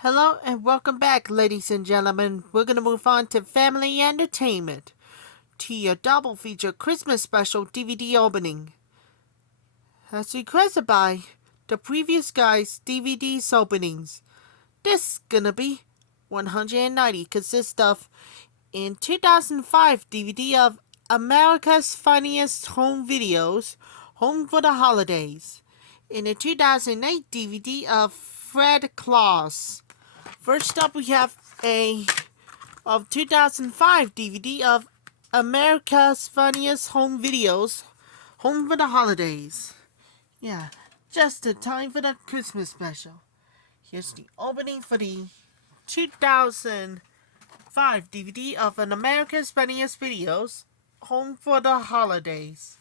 Hello and welcome back, ladies and gentlemen. We're going to move on to family entertainment, to your double feature Christmas special DVD opening. As requested by the previous guy's DVD's openings. This is going to be 190, consists of in 2005 DVD of America's Funniest Home Videos, Home for the Holidays. In the 2008 DVD of Fred Claus. First up, we have a 2005 DVD of America's Funniest Home Videos, Home for the Holidays. Yeah, just in time for the Christmas special. Here's the opening for the 2005 DVD of an America's Funniest Videos, Home for the Holidays.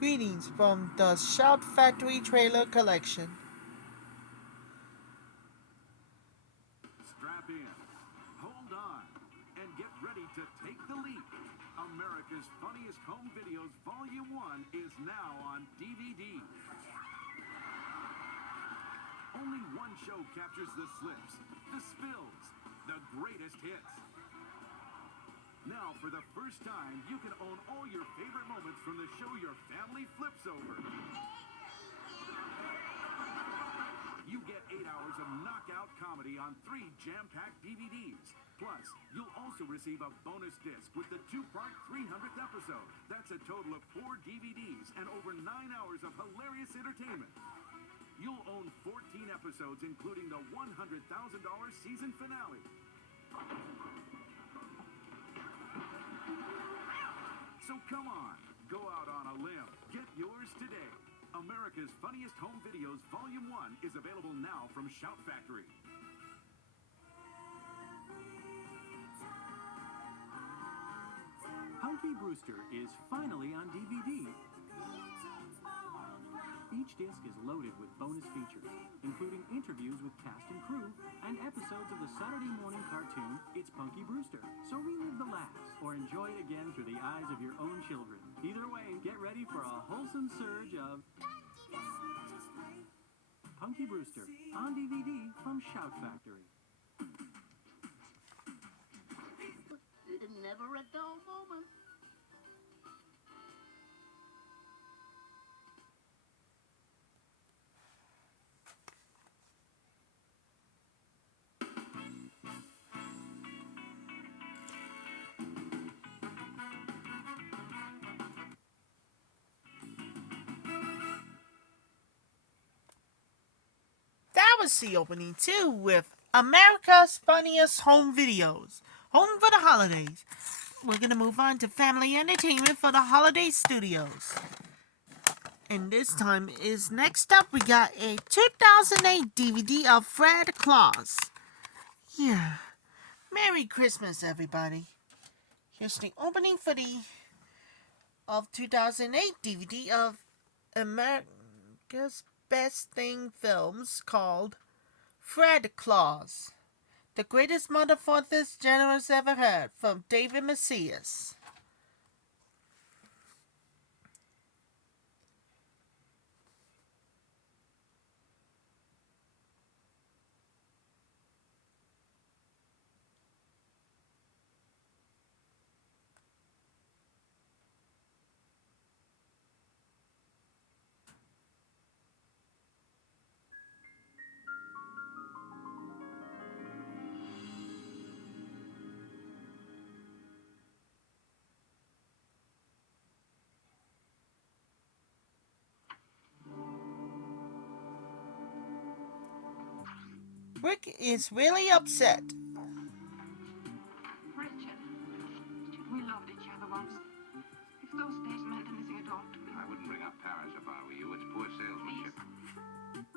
Greetings from the Shout Factory Trailer Collection. Strap in, hold on, and get ready to take the leap. America's Funniest Home Videos Volume 1 is now on DVD. Only one show captures the slips, the spills, the greatest hits. Now, for the first time, you can own all your favorite moments from the show your family flips over. You get 8 hours of knockout comedy on 3 jam-packed DVDs. Plus, you'll also receive a bonus disc with the 2-part 300th episode. That's a total of 4 DVDs and over 9 hours of hilarious entertainment. You'll own 14 episodes, including the $100,000 season finale. So come on, go out on a limb. Get yours today. America's Funniest Home Videos Volume 1 is available now from Shout Factory. Punky Brewster is finally on DVD. Each disc is loaded with bonus features, including interviews with cast and crew and episodes of the Saturday morning cartoon, It's Punky Brewster. So relive the laughs or enjoy it again through the eyes of your own children. Either way, get ready for a wholesome surge of Punky Brewster on DVD from Shout Factory. Never a dull moment. That was the opening too, with America's Funniest Home Videos, Home for the Holidays. We're going to move on to family entertainment for the Holiday Studios. And this time is next up, we got a 2008 DVD of Fred Claus. Yeah. Merry Christmas, everybody. Here's the opening for the 2008 DVD of America's Best Thing Films called Fred Claus. The greatest mother this generous ever heard, from David Macias. Rick is really upset. Richard, we loved each other once. If those days meant anything at all to me. I wouldn't bring up Paris if I were you. It's poor salesmanship.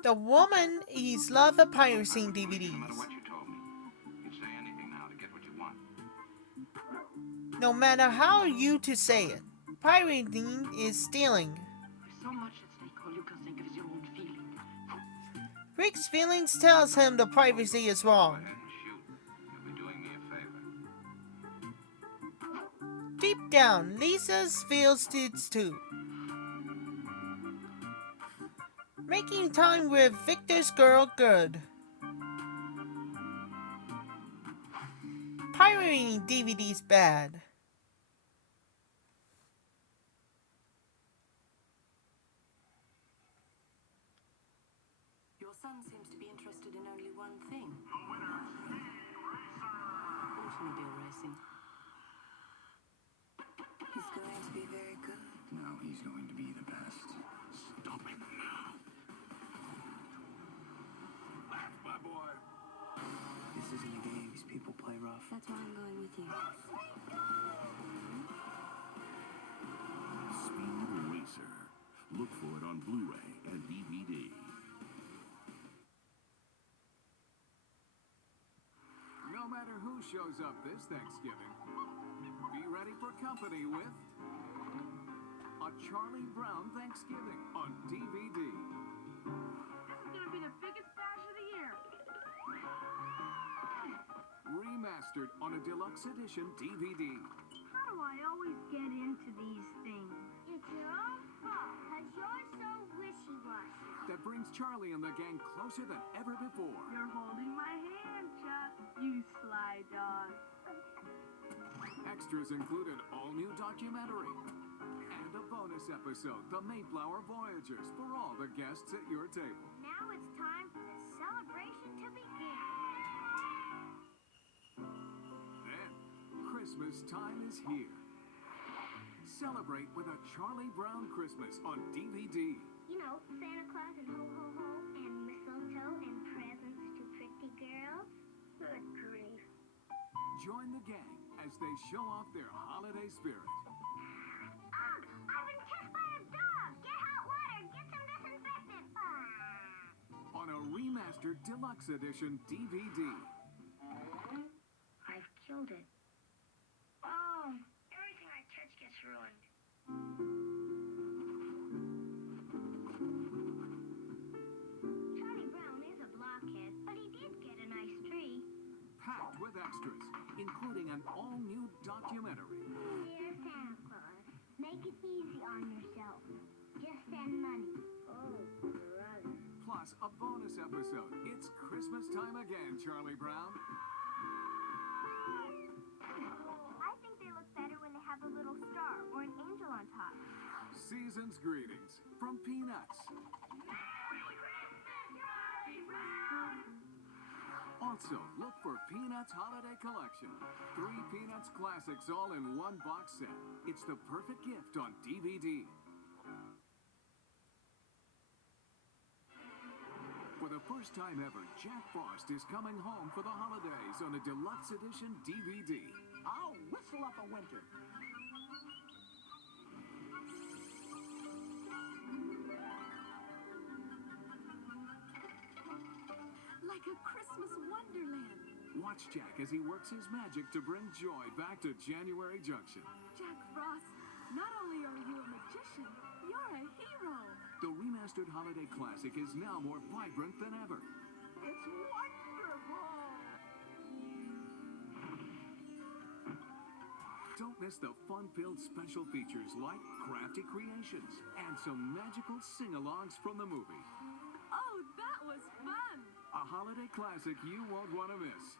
The woman is love the piracy No matter DVDs. what you told me, you'd say anything now to get what you want. No matter how you to say it, pirating is stealing. With so much at stake, all you can think of is your own feeling. Rick's feelings tells him the privacy is Go wrong. ahead and shoot. You'll be doing me a favor. Deep down, Lisa's feels it too. Making time with Victor's girl good. Pirating DVDs bad. Your son seems to be interested in only one thing. Automobile racing. He's going to be very good. Now he's going to be the best. Stop it now. Laugh, my boy. This isn't a game. These people play rough. That's why I'm going with you. Speed Racer. Look for it on Blu-ray and DVD. No matter who shows up this Thanksgiving, be ready for company with A Charlie Brown Thanksgiving on DVD. This is gonna be the biggest bash of the year. Remastered on a deluxe edition DVD. How do I always get into these things? It's your own fault, because you're so wishy-washy. That brings Charlie and the gang closer than ever before. You're holding my hand, Chuck. You sly dog. Extras included all-new documentary and a bonus episode, The Mayflower Voyagers, for all the guests at your table. Now it's time for the celebration to begin. Then, Christmas time is here. Celebrate with A Charlie Brown Christmas on DVD. You know, Santa Claus and ho-ho-ho and mistletoe and presents to pretty girls. Good grief. Join the gang as they show off their holiday spirit. Ugh! I've been kissed by a dog! Get hot water! Get some disinfectant! On a remastered deluxe edition DVD. I've killed it. Oh, everything I touch gets ruined. Charlie Brown is a blockhead, but he did get a nice tree. Packed with extras, including an all-new documentary. Dear Santa Claus, make it easy on yourself. Just send money. Oh, brother. Plus a bonus episode. It's Christmas time again, Charlie Brown. I think they look better when they have a little star or an angel on top. Season's greetings from Peanuts. Also, look for Peanuts Holiday Collection. 3 Peanuts classics all in one box set. It's the perfect gift on DVD. For the first time ever, Jack Frost is coming home for the holidays on a deluxe edition DVD. I'll whistle up a winter. Like a Christmas wonderland. Watch Jack as he works his magic to bring joy back to January Junction. Jack Frost, not only are you a magician, you're a hero. The remastered holiday classic is now more vibrant than ever. It's wonderful. Don't miss the fun-filled special features like crafty creations and some magical sing-alongs from the movie. Oh, that was fun. A holiday classic you won't want to miss.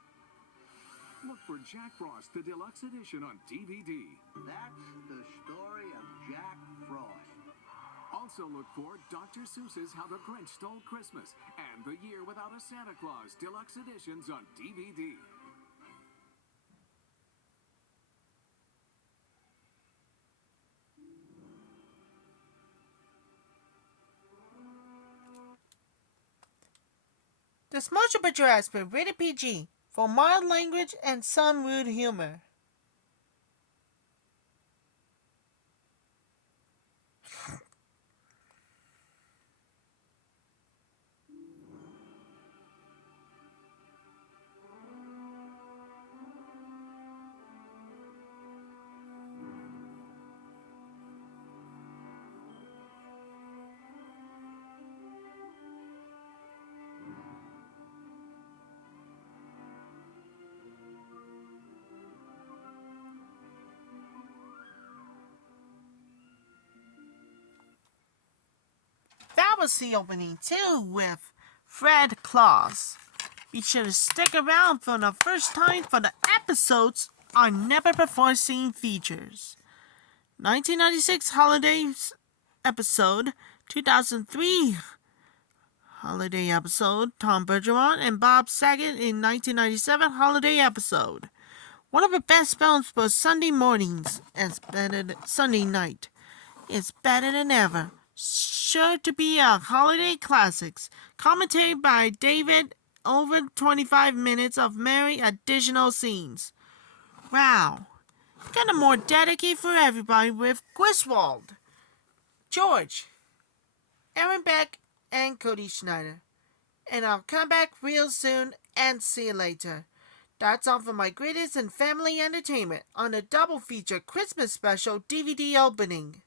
Look for Jack Frost, the deluxe edition on DVD. That's the story of Jack Frost. Also look for Dr. Seuss's How the Grinch Stole Christmas and The Year Without a Santa Claus deluxe editions on DVD. This motion picture has been rated PG for mild language and some rude humor. Piracy opening too with Fred Claus. Be sure to stick around for the first time for the episodes on Never Before Seen features. 1996 Holidays episode, 2003 Holiday episode, Tom Bergeron and Bob Saget in 1997 Holiday episode. One of the best films for Sunday mornings and Sunday night. It's better than ever. Sure to be a holiday classics. Commentary by David. Over 25 minutes of merry additional scenes. Wow. Got a more dedicated for everybody with Griswold, George, Aaron Beck, and Cody Schneider. And I'll come back real soon and see you later. That's all for my greatest and family entertainment on a double feature Christmas special DVD opening.